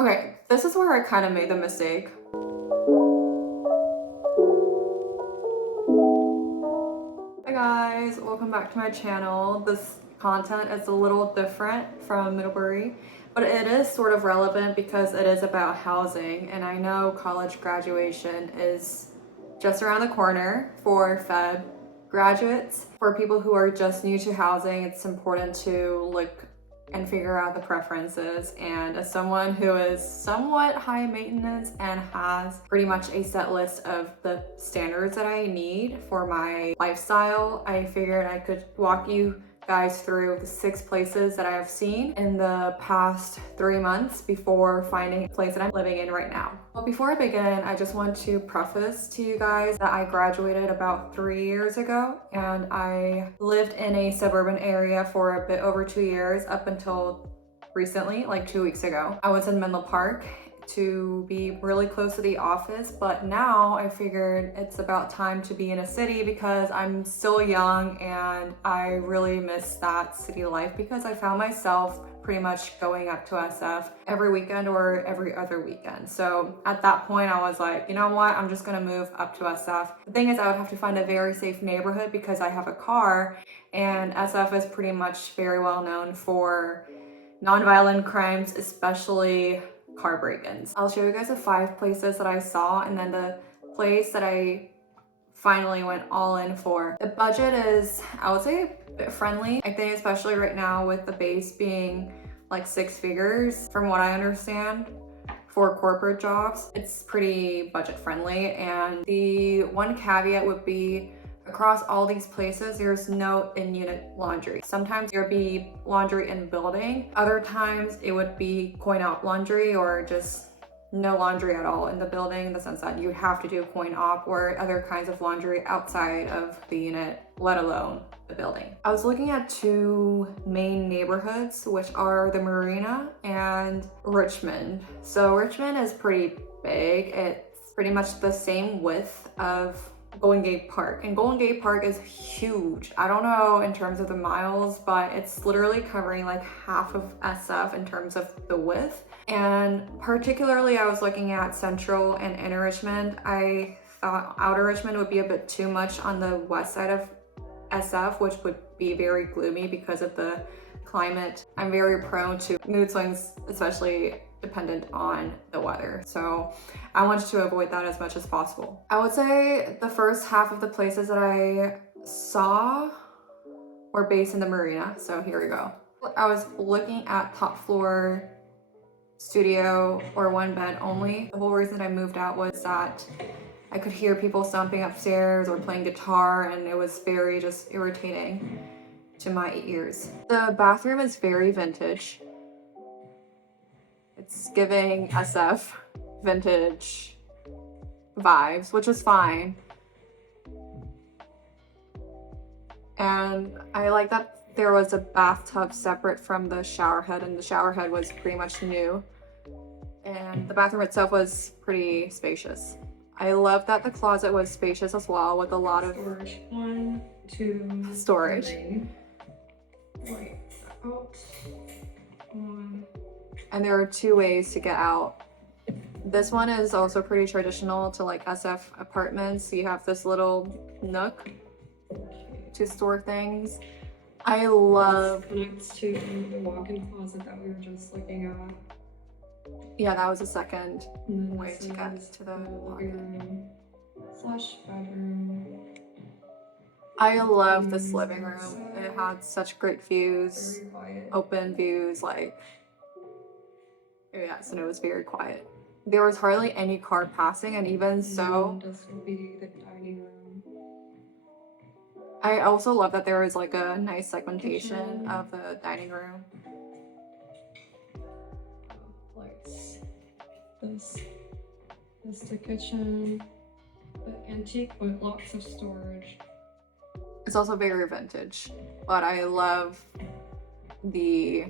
Okay, this is where I kind of made the mistake. Hi guys, welcome back to my channel. This content is a little different from Middlebury, but it is sort of relevant because it is about housing, and I know college graduation is just around the corner for Feb graduates. For people who are just new to housing, it's important to look and figure out the preferences. And as someone who is somewhat high maintenance and has pretty much a set list of the standards that I need for my lifestyle, I figured I could walk you guys through the 6 places that I have seen in the past 3 months before finding a place that I'm living in right now. But before I begin, I just want to preface to you guys that I graduated about 3 years ago, and I lived in a suburban area for a bit over 2 years up until recently, like 2 weeks ago. I was in Menlo Park to be really close to the office, but now I figured it's about time to be in a city because I'm still young and I really miss that city life because I found myself pretty much going up to SF every weekend or every other weekend. So at that point I was like, you know what, I'm just gonna move up to SF. The thing is, I would have to find a very safe neighborhood because I have a car, and SF is pretty much very well known for nonviolent crimes, especially car break-ins. I'll show you guys the 5 places that I saw and then the place that I finally went all in for. The budget is, I would say, a bit friendly. I think especially right now with the base being like 6 figures, from what I understand, for corporate jobs, it's pretty budget friendly. And the one caveat would be, across all these places, there's no in-unit laundry. Sometimes there'll be laundry in building. Other times it would be coin-op laundry or just no laundry at all in the building, in the sense that you have to do coin-op or other kinds of laundry outside of the unit, let alone the building. I was looking at 2 main neighborhoods, which are the Marina and Richmond. So Richmond is pretty big. It's pretty much the same width of Golden Gate Park, and Golden Gate Park is huge. I don't know in terms of the miles, but it's literally covering like half of SF in terms of the width. And particularly I was looking at Central and Inner Richmond. I thought Outer Richmond would be a bit too much on the west side of SF, which would be very gloomy because of the climate. I'm very prone to mood swings, especially dependent on the weather. So I wanted to avoid that as much as possible. I would say the first half of the places that I saw were based in the Marina. So here we go. I was looking at top floor studio or 1 bed only. The whole reason I moved out was that I could hear people stomping upstairs or playing guitar, and it was very just irritating to my ears. The bathroom is very vintage. It's giving SF vintage vibes, which is fine. And I like that there was a bathtub separate from the shower head, and the shower head was pretty much new. And the bathroom itself was pretty spacious. I love that the closet was spacious as well, with a lot of storage. 1, 2, storage. 3. Wait, out. 1. And there are 2 ways to get out. This one is also pretty traditional to like SF apartments. You have this little nook to store things. I love... This connects to the walk-in closet that we were just looking at. Yeah, that was a second way This to get is to the living walk-in. room slash bedroom. I love this living room. It had such great views, Very quiet. open views, like, yes, and it was very quiet. There was hardly any car passing, and even so, This will be the dining room. I also love that there was like a nice segmentation of the dining room. Lights. This is the kitchen. The antique with lots of storage. It's also very vintage, but I love the...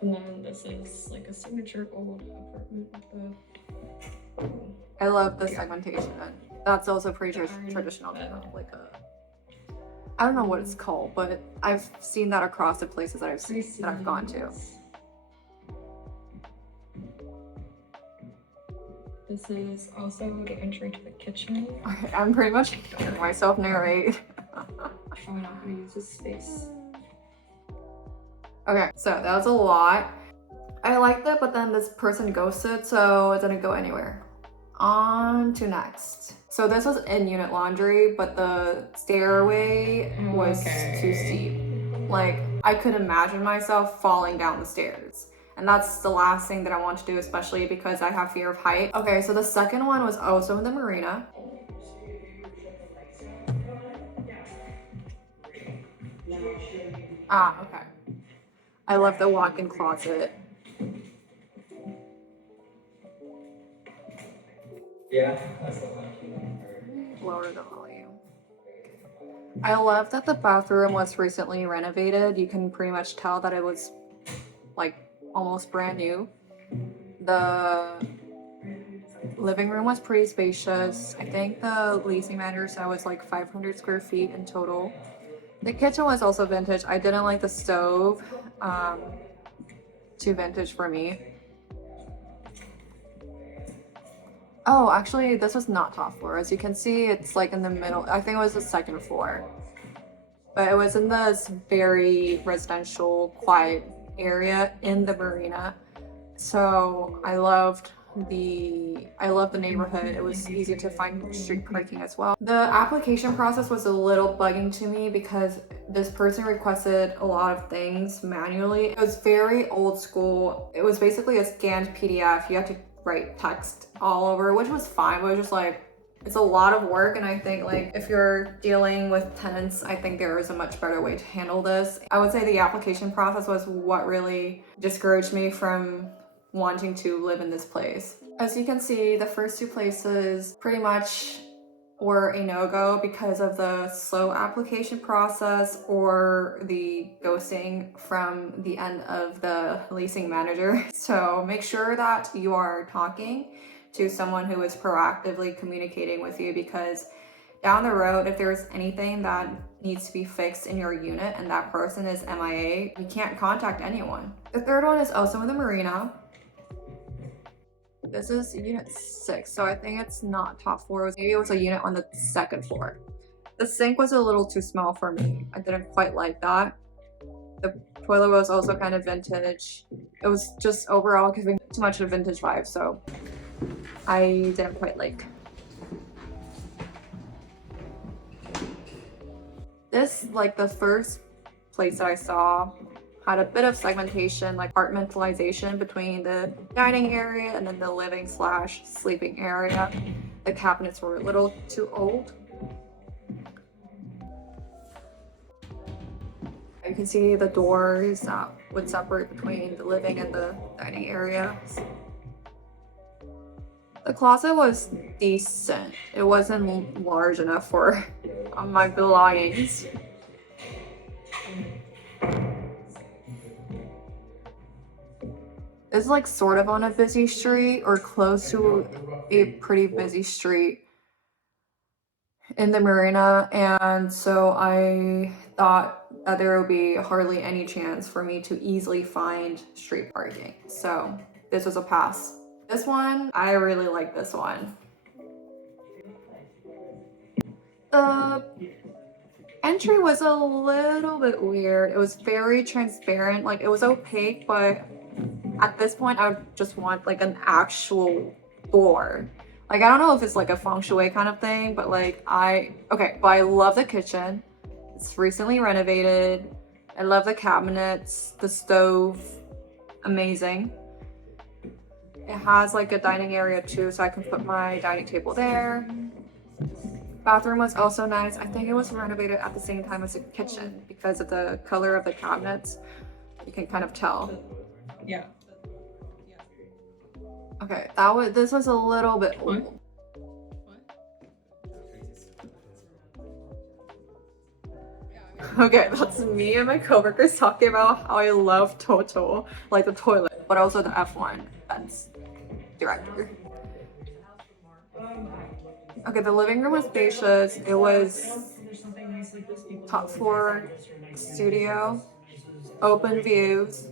And then this is like a signature old apartment with the... I love the segmentation. That's also pretty traditional, bed. like a... I don't know what it's called, but I've seen that across the places that I've gone to. This is also the entry to the kitchen. I'm pretty much hearing myself narrate. I'm not gonna use this space. Okay, so that was a lot. I liked it, but then this person ghosted, so it didn't go anywhere. On to next. So this was in-unit laundry, but the stairway was too steep. Like, I could imagine myself falling down the stairs. And that's the last thing that I want to do, especially because I have fear of height. Okay, so the second one was also in the marina. Ah, okay. I love the walk-in closet. Yeah, that's the one. Lower the volume. I love that the bathroom was recently renovated. You can pretty much tell that it was like almost brand new. The living room was pretty spacious. I think the leasing manager said it was like 500 square feet in total. The kitchen was also vintage. I didn't like the stove. Too vintage for me. Oh, actually, this was not top floor. As you can see, it's like in the middle. I think it was the second floor. But it was in this very residential, quiet area in the marina. So I loved the neighborhood. It was easy to find street parking as well. The application process was a little bugging to me because this person requested a lot of things manually. It was very old school. It was basically a scanned PDF. You had to write text all over, which was fine, but it was just like, it's a lot of work. And I think like if you're dealing with tenants, I think there is a much better way to handle this. I would say the application process was what really discouraged me from wanting to live in this place. As you can see, the first two places pretty much were a no-go because of the slow application process or the ghosting from the end of the leasing manager. So make sure that you are talking to someone who is proactively communicating with you, because down the road, if there's anything that needs to be fixed in your unit and that person is MIA, you can't contact anyone. The third one is also in the marina. This is unit 6, so I think it's not top floor. Maybe it was a unit on the second floor. The sink was a little too small for me. I didn't quite like that. The toilet was also kind of vintage. It was just overall giving too much of a vintage vibe, so I didn't quite like. This, like the first place that I saw, had a bit of segmentation, like compartmentalization between the dining area and then the living / sleeping area. The cabinets were a little too old. You can see the doors that would separate between the living and the dining area. The closet was decent. It wasn't large enough for my belongings. It's like sort of on a busy street or close to a pretty busy street in the marina, and so I thought that there would be hardly any chance for me to easily find street parking. So this was a pass. This one, I really like this one. The entry was a little bit weird. It was very transparent, like it was opaque, but at this point I would just want like an actual door. Like I don't know if it's like a feng shui kind of thing, but like but I love the kitchen. It's recently renovated. I love the cabinets, the stove, amazing. It has like a dining area too, so I can put my dining table there. Bathroom was also nice. I think it was renovated at the same time as the kitchen because of the color of the cabinets. You can kind of tell. Yeah. Okay, this was a little bit old. Okay, that's me and my coworkers talking about how I love Toto, like the toilet, but also the F1 fence director. Okay, the living room was spacious. It was top floor studio, open views.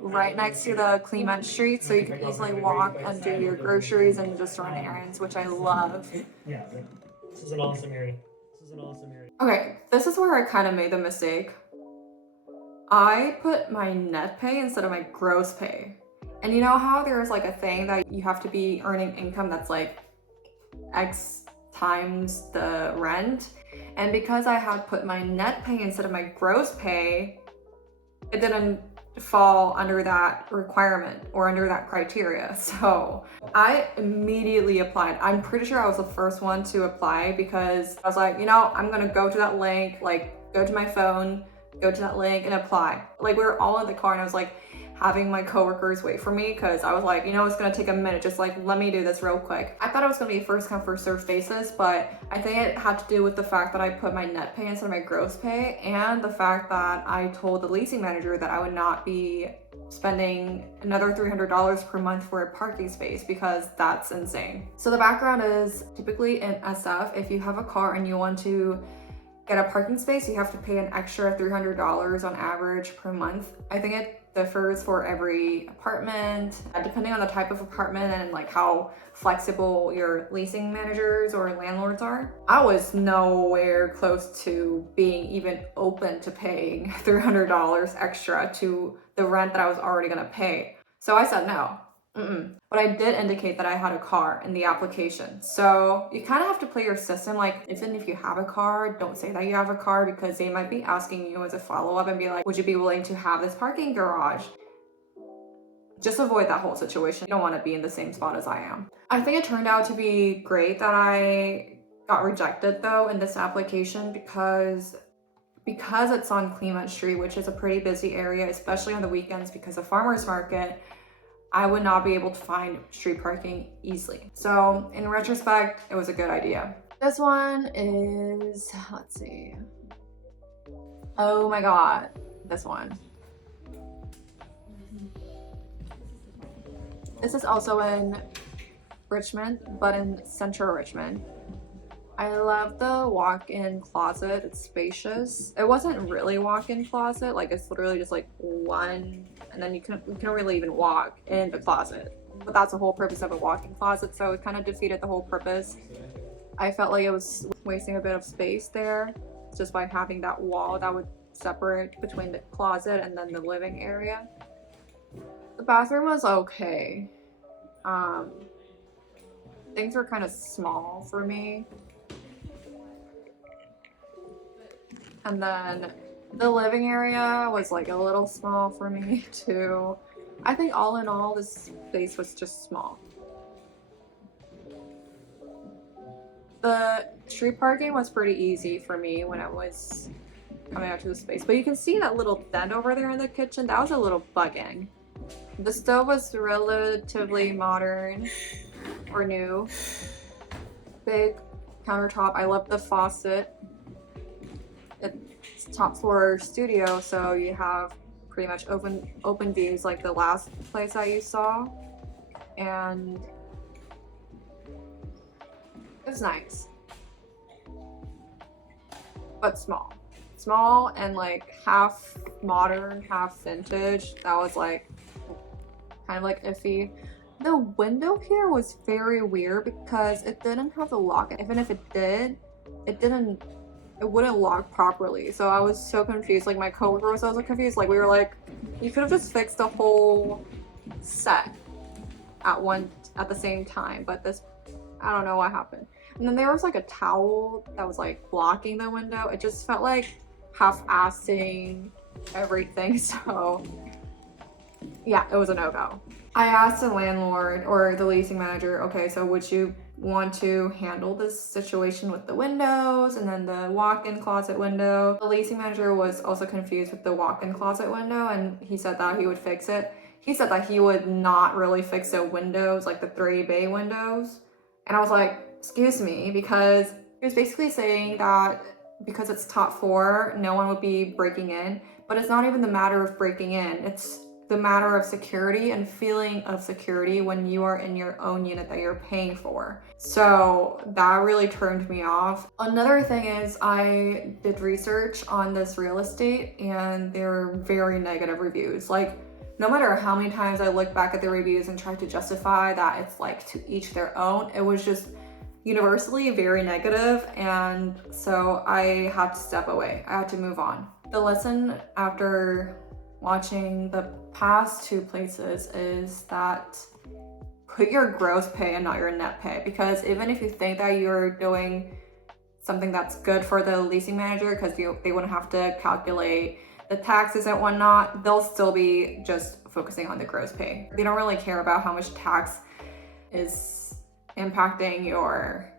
right next to the Clement Street, so you can easily walk and do your groceries and just run errands, which I love. Yeah, this is an awesome area. This is an awesome area. Okay, this is where I kind of made the mistake. I put my net pay instead of my gross pay. And you know how there's like a thing that you have to be earning income that's like X times the rent? And because I had put my net pay instead of my gross pay, it didn't fall under that requirement or under that criteria. So I immediately applied. I'm pretty sure I was the first one to apply because I was like, you know, I'm gonna go to that link, like go to my phone, go to that link and apply. Like we were all in the car and I was like having my coworkers wait for me because I was like, you know, it's gonna take a minute, just like let me do this real quick. I thought it was gonna be a first come first served basis, but I think it had to do with the fact that I put my net pay instead of my gross pay and the fact that I told the leasing manager that I would not be spending another $300 per month for a parking space because that's insane. So the background is typically in SF, if you have a car and you want to get a parking space, you have to pay an extra $300 on average per month. I think it differs for every apartment, depending on the type of apartment and like how flexible your leasing managers or landlords are. I was nowhere close to being even open to paying $300 extra to the rent that I was already gonna pay. So I said no. But I did indicate that I had a car in the application. So you kind of have to play your system. Like even if you have a car, don't say that you have a car because they might be asking you as a follow-up and be like, would you be willing to have this parking garage? Just avoid that whole situation. You don't want to be in the same spot as I am. I think it turned out to be great that I got rejected though in this application because it's on Clement Street, which is a pretty busy area, especially on the weekends because of farmers market. I would not be able to find street parking easily. So in retrospect, it was a good idea. This one is, let's see. Oh my God, this one. This is also in Richmond, but in central Richmond. I love the walk-in closet, it's spacious. It wasn't really walk-in closet, like it's literally just like one, and then you can really even walk in the closet. But that's the whole purpose of a walk-in closet, so it kind of defeated the whole purpose. I felt like it was wasting a bit of space there, just by having that wall that would separate between the closet and then the living area. The bathroom was okay. Things were kind of small for me. And then the living area was like a little small for me too. I think all in all, this space was just small. The street parking was pretty easy for me when I was coming out to the space. But you can see that little dent over there in the kitchen. That was a little bugging. The stove was relatively modern or new. Big countertop. I love the faucet. It's top floor studio, so you have pretty much open views like the last place that you saw, and it's nice, but small and like half modern, half vintage. That was like kind of like iffy. The window here was very weird because it didn't have the lock. Even if it did, it wouldn't lock properly. So I was so confused. Like my coworker was also confused. Like we were like, you could have just fixed the whole set at the same time. But this, I don't know what happened. And then there was like a towel that was like blocking the window. It just felt like half-assing everything. So yeah, it was a no-go. I asked the landlord or the leasing manager, okay, so would you want to handle this situation with the windows and then the walk-in closet window? The leasing manager was also confused with the walk-in closet window, and he said that he would fix it. He said that he would not really fix the windows, like the 3 bay windows. And I was like, excuse me, because he was basically saying that because it's top floor, no one would be breaking in. But it's not even the matter of breaking in. It's the matter of security and feeling of security when you are in your own unit that you're paying for. So that really turned me off. Another thing is I did research on this real estate and there are very negative reviews. Like no matter how many times I look back at the reviews and try to justify that it's like to each their own, it was just universally very negative, and so I had to step away. I had to move on. The lesson after watching the past two places is that put your gross pay and not your net pay, because even if you think that you're doing something that's good for the leasing manager because they wouldn't have to calculate the taxes and whatnot, they'll still be just focusing on the gross pay. They don't really care about how much tax is impacting your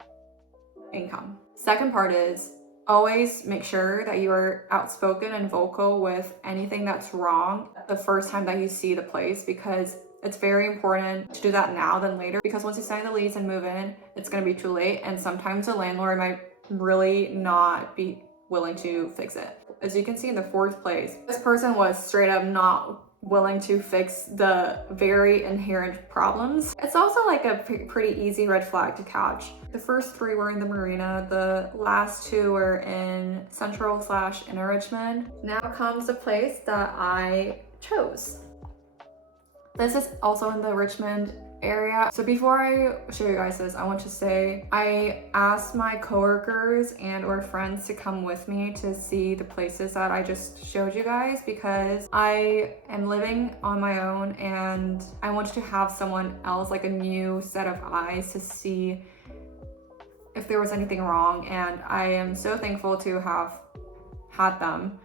income. Second part is always make sure that you're outspoken and vocal with anything that's wrong the first time that you see the place, because it's very important to do that now than later, because once you sign the lease and move in, it's going to be too late, and sometimes the landlord might really not be willing to fix it. As you can see in the fourth place, this person was straight up not willing to fix the very inherent problems. It's also like a pretty easy red flag to catch. The first three were in the Marina, the last two were in Central/Inner Richmond. Now comes the place that I chose. This is also in the Richmond area. So before I show you guys this, I want to say I asked my coworkers and or friends to come with me to see the places that I just showed you guys, because I am living on my own and I wanted to have someone else, like a new set of eyes, to see if there was anything wrong. And I am so thankful to have had them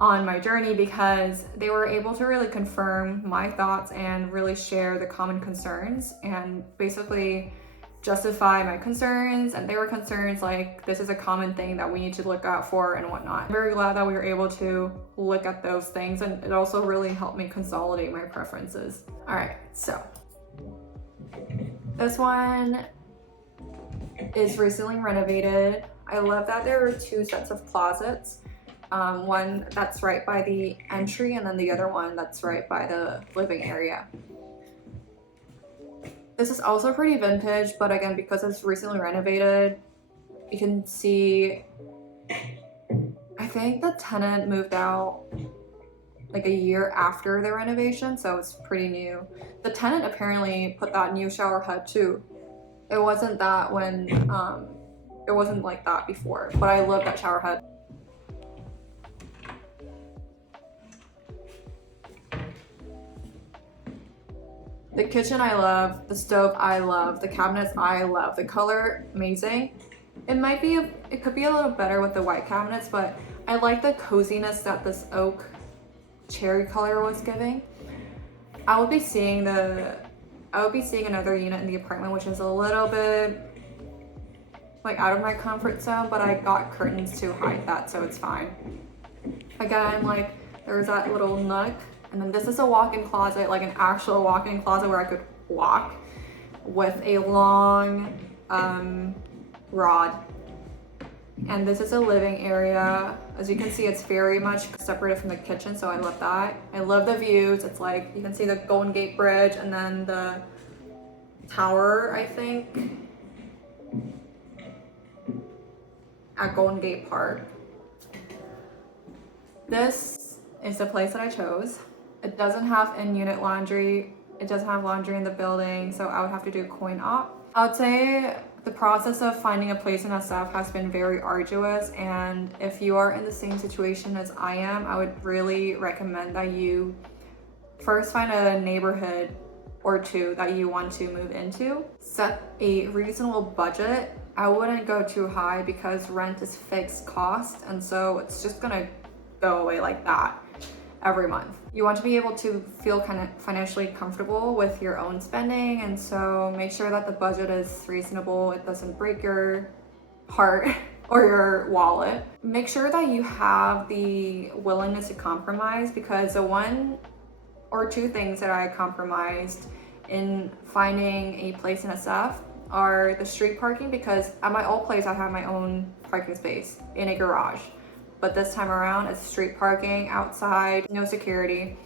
on my journey, because they were able to really confirm my thoughts and really share the common concerns and basically justify my concerns and their concerns, like this is a common thing that we need to look out for and whatnot. I'm very glad that we were able to look at those things, and it also really helped me consolidate my preferences. All right, so this one is recently renovated. I love that there are two sets of closets. One that's right by the entry, and then the other one that's right by the living area. This is also pretty vintage, but again, because it's recently renovated, you can see, I think the tenant moved out like a year after the renovation, so it's pretty new. The tenant apparently put that new shower head too. It wasn't that when, it wasn't like that before, but I love that shower head. The kitchen I love, the stove I love, the cabinets I love, the color amazing. It could be a little better with the white cabinets, but I like the coziness that this oak cherry color was giving. I would be seeing another unit in the apartment, which is a little bit like out of my comfort zone, but I got curtains to hide that, so it's fine. Again, like there's that little nook. And then this is a walk-in closet, like an actual walk-in closet where I could walk, with a long rod. And this is a living area. As you can see, it's very much separated from the kitchen, so I love that. I love the views. It's like, you can see the Golden Gate Bridge and then the tower, I think, at Golden Gate Park. This is the place that I chose. It doesn't have in-unit laundry. It doesn't have laundry in the building, so I would have to do a coin op. I would say the process of finding a place in SF has been very arduous, and if you are in the same situation as I am, I would really recommend that you first find a neighborhood or two that you want to move into. Set a reasonable budget. I wouldn't go too high because rent is fixed cost, and so it's just gonna go away like that every month. You want to be able to feel kind of financially comfortable with your own spending, and so make sure that the budget is reasonable. It doesn't break your heart or your wallet. Make sure that you have the willingness to compromise, because the one or two things that I compromised in finding a place in SF are the street parking, because at my old place I had my own parking space in a garage. But this time around, it's street parking outside, no security.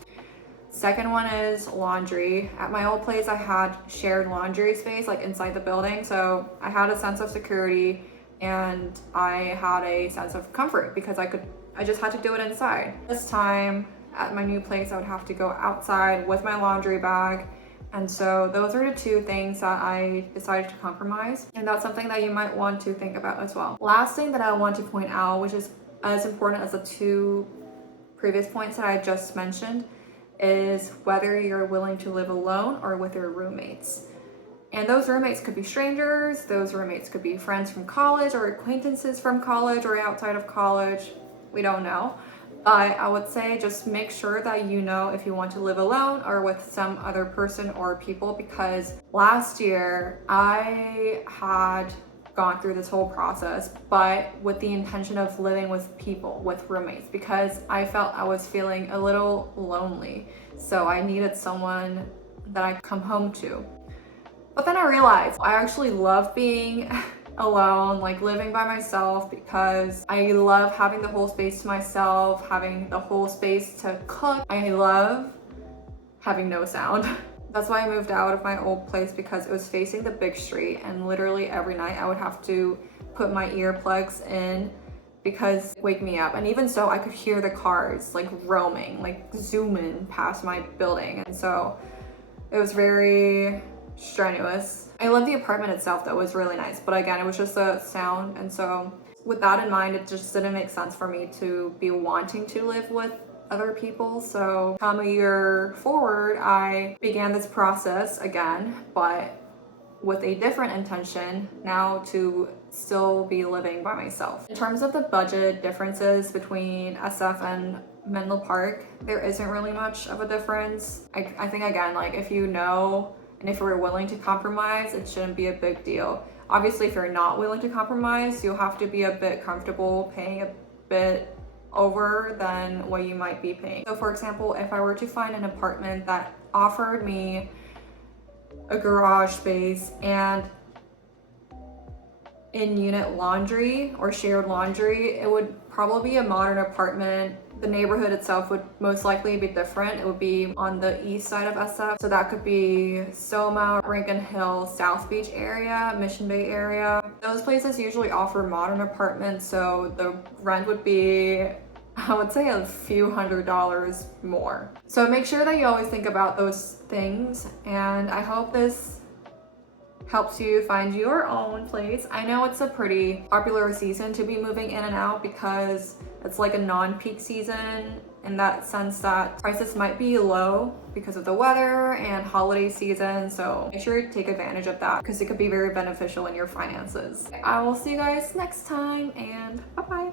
Second one is laundry. At my old place, I had shared laundry space, like inside the building. So I had a sense of security and I had a sense of comfort because I just had to do it inside. This time, at my new place, I would have to go outside with my laundry bag. And so those are the two things that I decided to compromise. And that's something that you might want to think about as well. Last thing that I want to point out, which is as important as the two previous points that I just mentioned, is whether you're willing to live alone or with your roommates. And those roommates could be strangers, those roommates could be friends from college or acquaintances from college or outside of college. We don't know. But I would say just make sure that you know if you want to live alone or with some other person or people, because last year I had gone through this whole process, but with the intention of living with people, with roommates, because I felt I was feeling a little lonely. So I needed someone that I could come home to. But then I realized I actually love being alone, like living by myself, because I love having the whole space to myself, having the whole space to cook. I love having no sound. That's why I moved out of my old place, because it was facing the big street, and literally every night I would have to put my earplugs in because it wake me up. And even so, I could hear the cars like roaming, like zooming past my building. And so it was very strenuous. I love the apartment itself though, it was really nice, but again, it was just the sound. And so with that in mind, it just didn't make sense for me to be wanting to live with other people. So come a year forward, I began this process again, but with a different intention now, to still be living by myself. In terms of the budget differences between SF and Menlo Park, there isn't really much of a difference. I think again, like if you know, and if you're willing to compromise, it shouldn't be a big deal. Obviously, if you're not willing to compromise, you'll have to be a bit comfortable paying a bit over than what you might be paying. So for example, if I were to find an apartment that offered me a garage space and in-unit laundry or shared laundry, it would probably be a modern apartment. The neighborhood itself would most likely be different. It would be on the east side of SF. So that could be Soma, Rankin Hill, South Beach area, Mission Bay area. Those places usually offer modern apartments, so the rent would be, I would say, a few $100s more. So make sure that you always think about those things, and I hope this helps you find your own place. I know it's a pretty popular season to be moving in and out because it's like a non-peak season in that sense that prices might be low because of the weather and holiday season. So make sure to take advantage of that because it could be very beneficial in your finances. I will see you guys next time, and bye-bye.